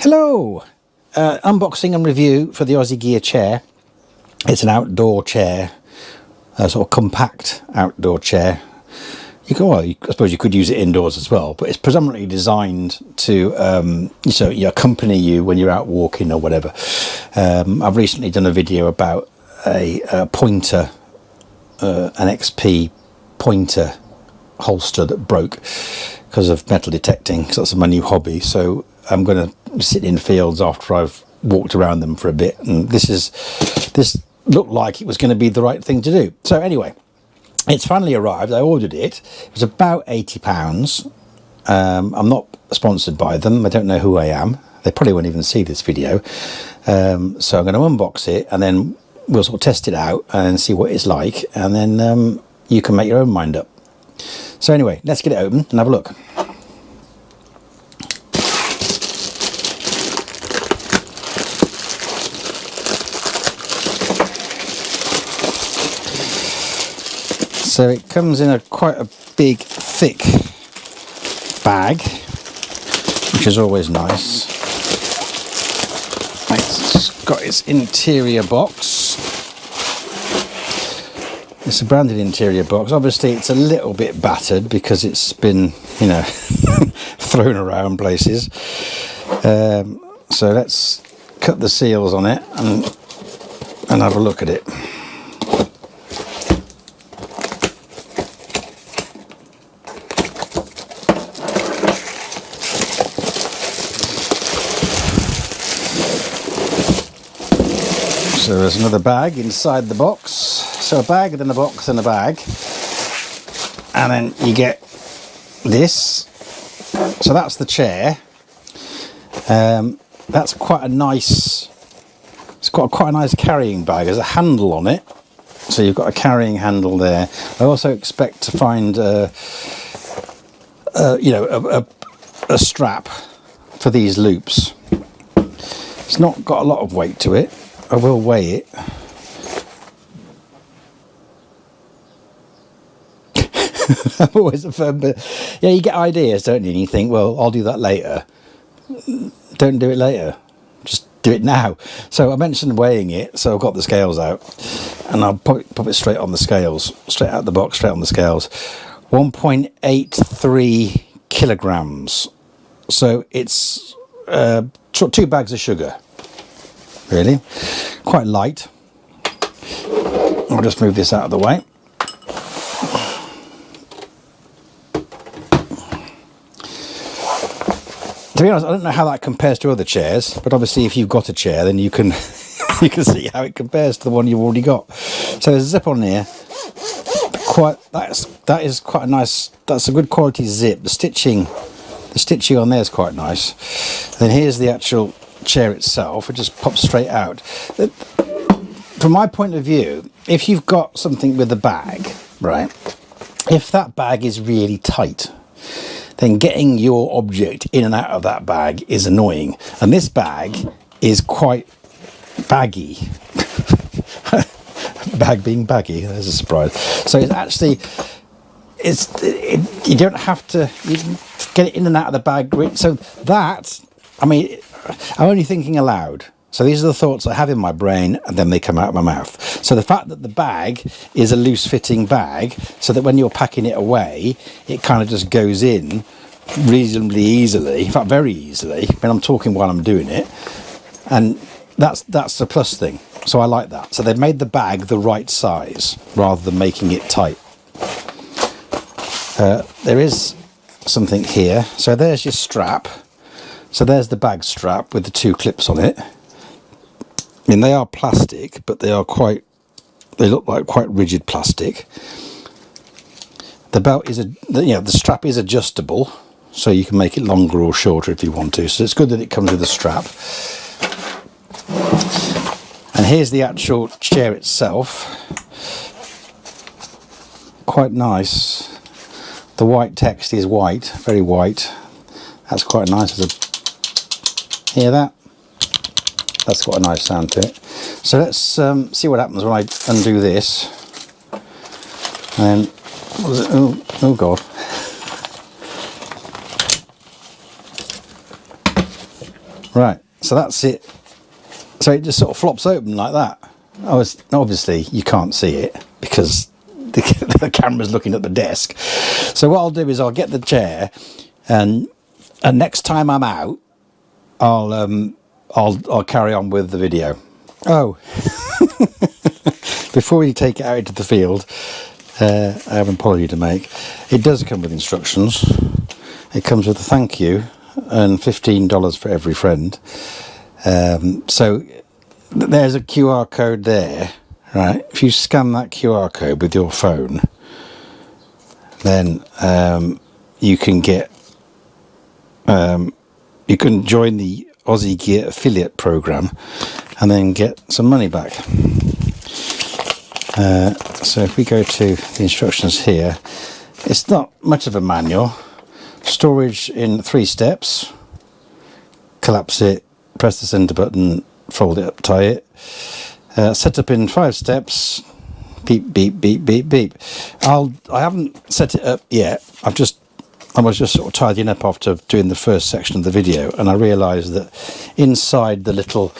Hello! Unboxing and review for the Ozzi Gear chair. It's an outdoor chair, a sort of compact outdoor chair. I suppose you could use it indoors as well, but it's predominantly designed to accompany you when you're out walking or whatever. I've recently done a video about a pointer, an XP pointer holster that broke because of metal detecting, because that's my new hobby. So I'm going to sit in fields after I've walked around them for a bit, and this looked like it was going to be the right thing to do. So anyway, it's finally arrived. I ordered it. It was about £80. I'm not sponsored by them. I don't know who I am. They probably won't even see this video. So I'm going to unbox it, and then we'll sort of test it out and see what it's like, and then you can make your own mind up. So anyway, let's get it open and have a look. So it comes in quite a big, thick bag, which is always nice. It's got its interior box. It's a branded interior box. Obviously, it's a little bit battered because it's been, thrown around places. So let's cut the seals on it and have a look at it. So there's another bag inside the box. So a bag, then a box, and a bag. And then you get this. So that's the chair. That's quite a nice, it's got quite a nice carrying bag. There's a handle on it. So you've got a carrying handle there. I also expect to find a strap for these loops. It's not got a lot of weight to it. I will weigh it. I'm always a firm, but yeah, you get ideas, don't you? And you think, well, I'll do that later. Don't do it later. Just do it now. So I mentioned weighing it, so I've got the scales out, and I'll pop it straight on the scales, straight out the box, straight on the scales. 1.83 kilograms. So it's 2 bags of sugar. Really, quite light. I'll just move this out of the way. To be honest, I don't know how that compares to other chairs, but obviously if you've got a chair, then you can you can see how it compares to the one you've already got. So there's a zip on here. That is quite a nice. That's a good quality zip. The stitching on there is quite nice. And then here's the actual chair itself. It just pops straight out. From my point of view, if you've got something with a bag, right, if that bag is really tight, then getting your object in and out of that bag is annoying. And this bag is quite baggy. Bag being baggy, there's a surprise. So it's actually, you don't have to, you can get it in and out of the bag. So that, I'm only thinking aloud. So these are the thoughts I have in my brain, and then they come out of my mouth. So the fact that the bag is a loose fitting bag, so that when you're packing it away, it kind of just goes in reasonably easily, in fact very easily, when I'm talking while I'm doing it. And that's the plus thing. So I like that. So they've made the bag the right size, rather than making it tight. There is something here. So there's your strap. So there's the bag strap with the 2 clips on it. I mean, they are plastic, but they look like quite rigid plastic. The belt is the strap is adjustable, so you can make it longer or shorter if you want to. So it's good that it comes with a strap. And here's the actual chair itself. Quite nice. The white text is white, very white. That's quite nice. Hear that? That's got a nice sound to it. So let's see what happens when I undo this. And what was it? Oh God. Right, so that's it. So it just sort of flops open like that. Obviously you can't see it because the camera's looking at the desk. So what I'll do is I'll get the chair, and next time I'm out, I'll carry on with the video. Oh, before we take it out into the field, I have an apology to make. It does come with instructions. It comes with a thank you and $15 for every friend. So there's a QR code there, right? If you scan that QR code with your phone, then you can get you can join the Ozzi Gear affiliate program and then get some money back. So if we go to the instructions here, it's not much of a manual. Storage in 3 steps. Collapse it, press the center button, fold it up, tie it. Set up in 5 steps. Beep, beep, beep, beep, beep. I haven't set it up yet. I was just sort of tidying up after doing the first section of the video, and I realised that inside the little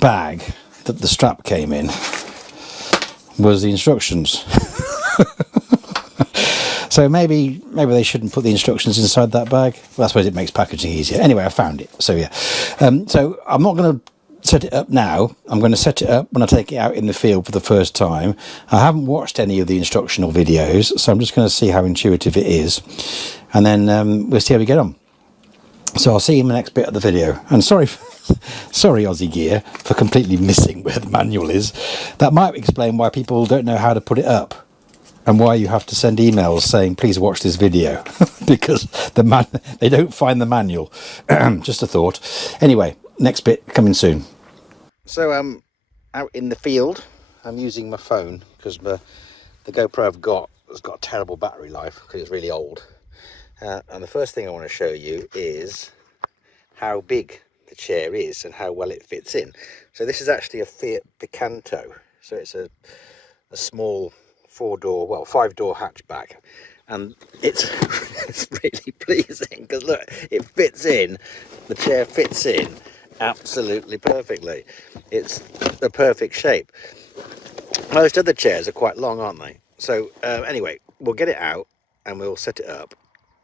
bag that the strap came in was the instructions. So maybe they shouldn't put the instructions inside that bag. Well, I suppose it makes packaging easier. Anyway, I found it. So yeah. So I'm not going to set it up now. I'm going to set it up when I take it out in the field for the first time. I haven't watched any of the instructional videos, so I'm just going to see how intuitive it is, and then we'll see how we get on. So I'll see you in the next bit of the video. And sorry Ozzi Gear for completely missing where the manual is. That might explain why people don't know how to put it up, and why you have to send emails saying please watch this video, because they don't find the manual. Just a thought. Anyway, next bit coming soon. So I'm out in the field. I'm using my phone because the GoPro I've got has got a terrible battery life because it's really old. And the first thing I want to show you is how big the chair is and how well it fits in. So this is actually a Fiat Picanto. So it's a small 5-door hatchback, and it's really pleasing because look, it fits in, the chair fits in absolutely perfectly. It's the perfect shape. Most other chairs are quite long, aren't they? So anyway, we'll get it out and we'll set it up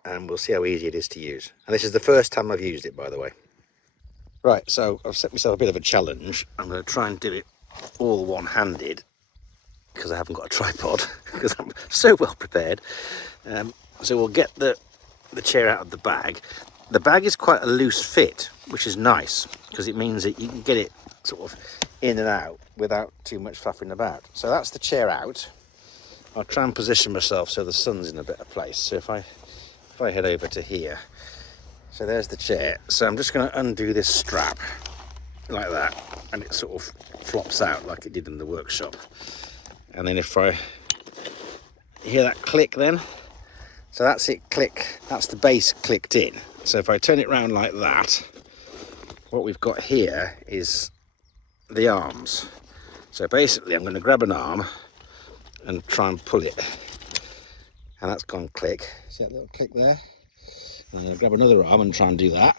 and we'll see how easy it is to use. And this is the first time I've used it, by the way. Right, so I've set myself a bit of a challenge. I'm going to try and do it all one-handed, because I haven't got a tripod, because I'm so well prepared. So we'll get the chair out of the bag. The bag is quite a loose fit, which is nice, because it means that you can get it sort of in and out without too much fluffing about. So that's the chair out. I'll try and position myself so the sun's in a better place. So if I head over to here, so there's the chair. So I'm just going to undo this strap like that, and it sort of flops out like it did in the workshop. And then if I hear that click, then, so that's it, click, that's the base clicked in. So if I turn it round like that, what we've got here is the arms. So basically I'm going to grab an arm and try and pull it, and that's gone click. See that little click there? And I'm going to grab another arm and try and do that.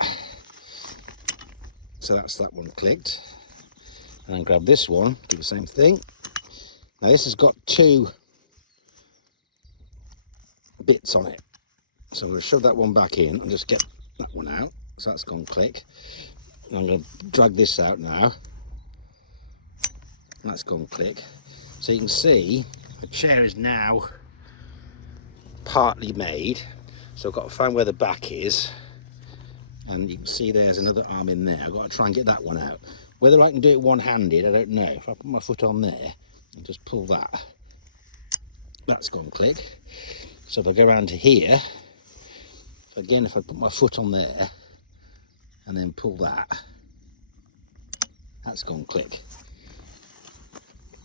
So that's that one clicked. And then grab this one, do the same thing. Now this has got 2 bits on it, so I'm going to shove that one back in and just get that one out. So that's gone click. And I'm going to drag this out now. And that's gone click. So you can see the chair is now partly made. So I've got to find where the back is, and you can see there's another arm in there. I've got to try and get that one out. Whether I can do it one-handed, I don't know. If I put my foot on there and just pull that, that's gone click. So if I go around to here, so again, if I put my foot on there and then pull that, that's gone click.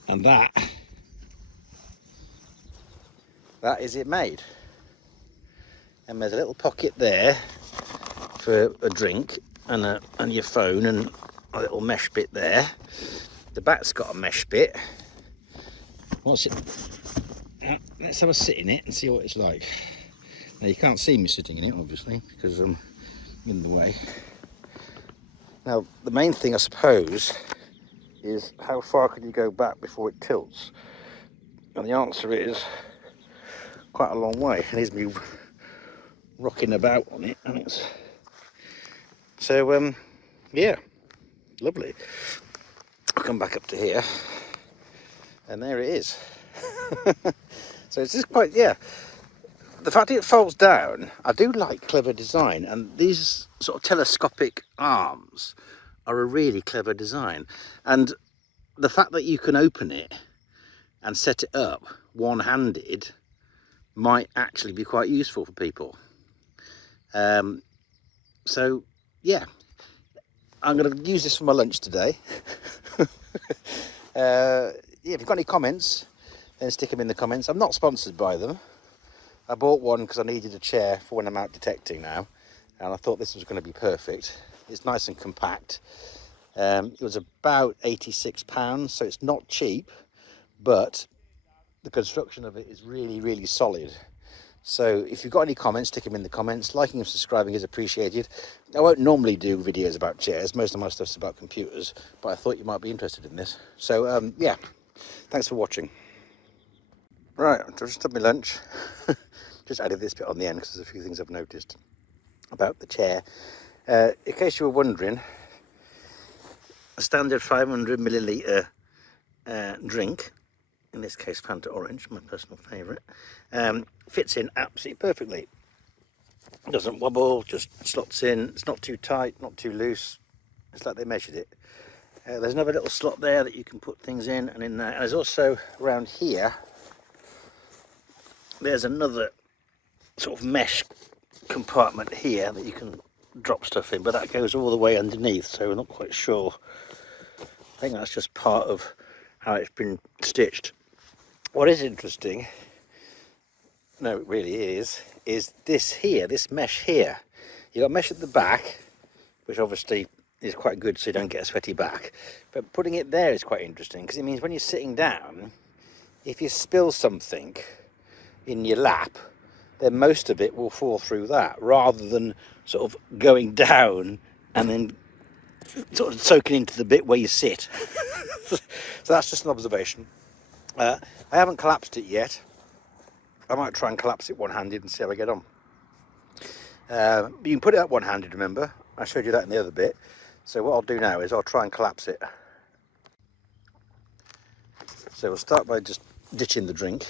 And that is it made. And there's a little pocket there for a drink and your phone, and a little mesh bit there. The back's got a mesh bit. What's it? Let's have a sit in it and see what it's like. Now you can't see me sitting in it, obviously, because I'm in the way. Now, the main thing, I suppose, is how far can you go back before it tilts? And the answer is quite a long way. It needs me rocking about on it, and it's so yeah, lovely. I'll come back up to here, and there it is. So it's just quite, yeah, the fact it folds down, I do like clever design, and these sort of telescopic arms are a really clever design. And the fact that you can open it and set it up one-handed might actually be quite useful for people. So yeah, I'm going to use this for my lunch today. Yeah, if you've got any comments, then stick them in the comments. I'm not sponsored by them. I bought one because I needed a chair for when I'm out detecting now, and I thought this was going to be perfect. It's nice and compact. It was about £86, so it's not cheap, but the construction of it is really, really solid. So if you've got any comments, stick them in the comments. Liking and subscribing is appreciated. I won't normally do videos about chairs. Most of my stuff's about computers, but I thought you might be interested in this. So yeah, thanks for watching. Right, I've just had my lunch. Just added this bit on the end because there's a few things I've noticed about the chair. In case you were wondering, a standard 500ml drink, in this case Fanta Orange, my personal favourite, fits in absolutely perfectly. It doesn't wobble, just slots in. It's not too tight, not too loose. It's like they measured it. There's another little slot there that you can put things in, and in there, and there's also around here, there's another sort of mesh compartment here that you can drop stuff in, but that goes all the way underneath, so we're not quite sure. I think that's just part of how it's been stitched. What is interesting, no it really is this here, this mesh here. You've got mesh at the back, which obviously is quite good so you don't get a sweaty back, but putting it there is quite interesting because it means when you're sitting down, if you spill something in your lap, then most of it will fall through that, rather than sort of going down and then sort of soaking into the bit where you sit. So that's just an observation. I haven't collapsed it yet. I might try and collapse it one-handed and see how I get on. You can put it up one-handed, remember? I showed you that in the other bit. So what I'll do now is I'll try and collapse it. So we'll start by just ditching the drink.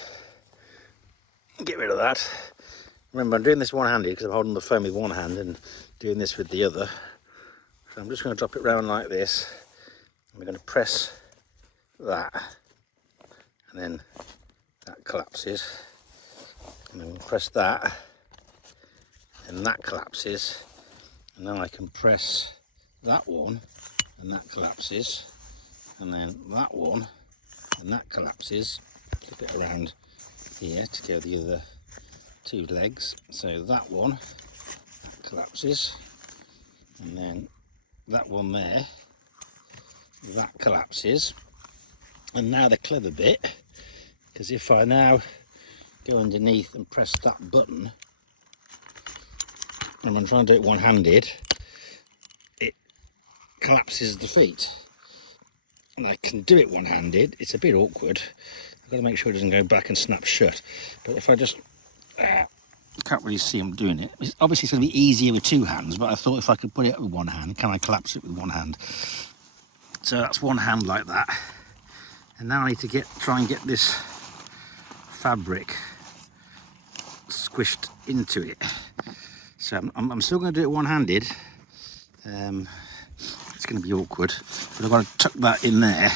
Get rid of that. Remember, I'm doing this one-handed because I'm holding the phone with one hand and doing this with the other. So I'm just going to drop it round like this. And we're going to press that. And then that collapses. And then we'll press that. And that collapses. And then I can press that one. And that collapses. And then that one. And that collapses. Flip it around here to go the other two legs. So that one, that collapses, and then that one there, that collapses. And now the clever bit, because if I now go underneath and press that button, and I'm trying to do it one-handed, it collapses the feet. And I can do it one-handed. It's a bit awkward. I've got to make sure it doesn't go back and snap shut. But if I just can't really see him doing it. Obviously it's going to be easier with two hands, but I thought if I could put it up with one hand, can I collapse it with one hand? So that's one hand like that. And now I need to try and get this fabric squished into it. So I'm still going to do it one-handed. It's going to be awkward, but I've got to tuck that in there.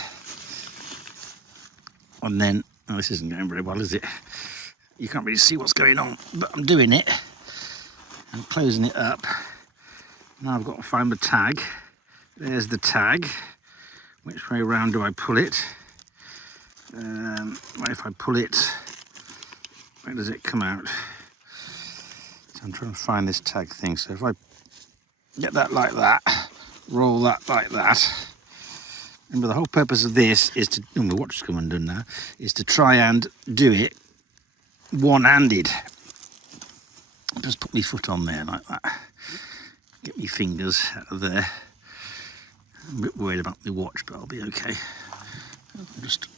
And then, oh, this isn't going very well, is it? You can't really see what's going on, but I'm doing it. I'm closing it up. Now I've got to find the tag. There's the tag. Which way around do I pull it? If I pull it, where does it come out? So I'm trying to find this tag thing. So if I get that like that, roll that like that. Remember, the whole purpose of this is to, oh, my watch has come undone now, is to try and do it one-handed. Just put my foot on there like that. Get my fingers out of there. I'm a bit worried about my watch, but I'll be okay. Just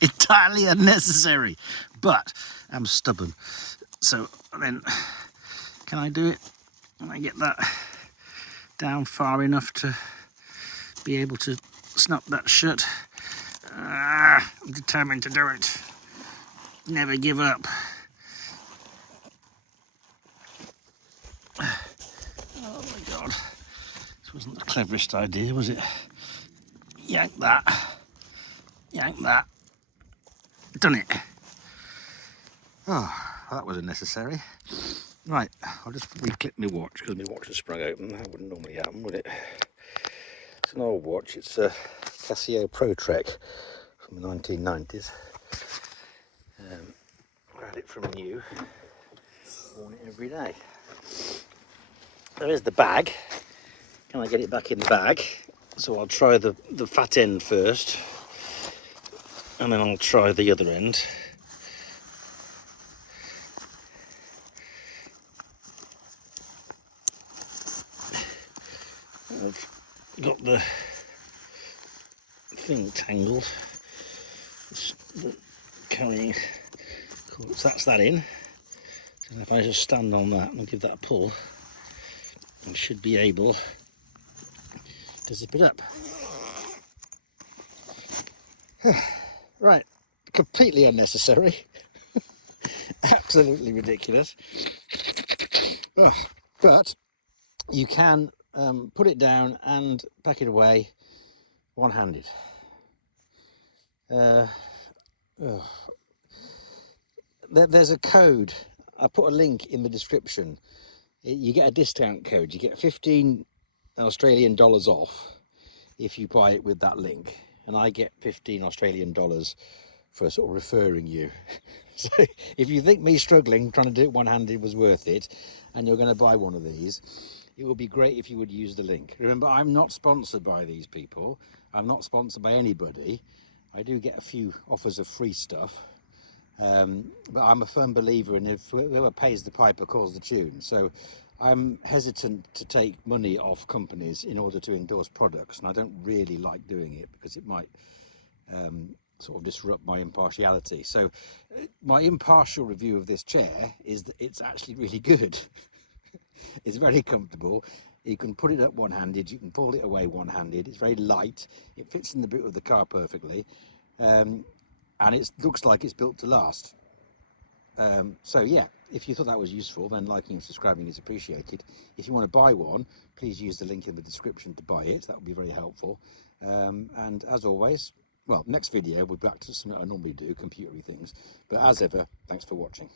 entirely unnecessary, but I'm stubborn. So then, can I do it? Can I get that down far enough to be able to snap that shut? I'm determined to do it. Never give up. Oh my god. This wasn't the cleverest idea, was it? Yank that. Yank that. Done it. Oh, that was unnecessary. Right, I'll just re-clip my watch because my watch has sprung open. That wouldn't normally happen, would it? It's an old watch. It's a Casio Pro Trek from the 1990s. I had it from new. Worn it every day. There is the bag. Can I get it back in the bag? So I'll try the fat end first, and then I'll try the other end. I've got the thing tangled. The carrying. Cool. So that's that in. And if I just stand on that and give that a pull, I should be able to zip it up. Right, completely unnecessary. Absolutely ridiculous. Oh, but you can put it down and pack it away one-handed. There's a code. I put a link in the description. You get a discount code. You get 15 Australian dollars off if you buy it with that link, and I get 15 Australian dollars for sort of referring you. So if you think me struggling trying to do it one-handed was worth it, and you're going to buy one of these, it would be great if you would use the link. Remember, I'm not sponsored by these people. I'm not sponsored by anybody. I do get a few offers of free stuff, but I'm a firm believer in if whoever pays the piper calls the tune. So I'm hesitant to take money off companies in order to endorse products, and I don't really like doing it because it might sort of disrupt my impartiality. So my impartial review of this chair is that it's actually really good. It's very comfortable. You can put it up one-handed, you can pull it away one-handed. It's very light, it fits in the boot of the car perfectly, and it looks like it's built to last. So yeah, if you thought that was useful, then liking and subscribing is appreciated. If you want to buy one, please use the link in the description to buy it. That would be very helpful. And as always, well, next video we'll be back to something I normally do, computery things. But as ever, thanks for watching.